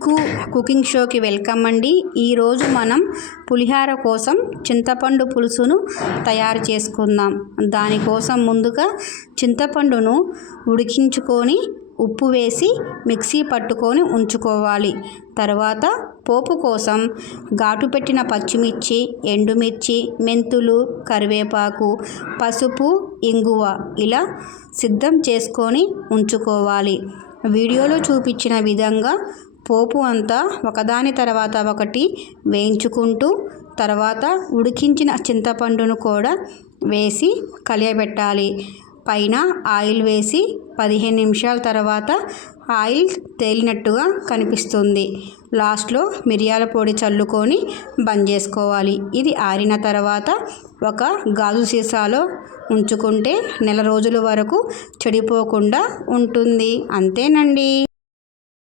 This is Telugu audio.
చిక్కు కుకింగ్ షోకి వెల్కమ్ అండి. ఈరోజు మనం పులిహోర కోసం చింతపండు పులుసును తయారు చేసుకుందాం. దానికోసం ముందుగా చింతపండును ఉడికించుకొని ఉప్పు వేసి మిక్సీ పట్టుకొని ఉంచుకోవాలి. తర్వాత పోపు కోసం ఘాటు పెట్టిన పచ్చిమిర్చి, ఎండుమిర్చి, మెంతులు, కరివేపాకు, పసుపు, ఇంగువ ఇలా సిద్ధం చేసుకొని ఉంచుకోవాలి. వీడియోలో చూపించిన విధంగా పోపు అంతా ఒకదాని తర్వాత ఒకటి వేయించుకుంటూ తర్వాత ఉడికించిన చింతపండును కూడా వేసి కలియబెట్టాలి. పైన ఆయిల్ వేసి 15 నిమిషాల తర్వాత ఆయిల్ తేలినట్టుగా కనిపిస్తుంది. లాస్ట్లో మిరియాల పొడి చల్లుకొని బంద్ చేసుకోవాలి. ఇది ఆరిన తర్వాత ఒక గాజు సీసాలో ఉంచుకుంటే నెల రోజుల వరకు చెడిపోకుండా ఉంటుంది. అంతేనండి.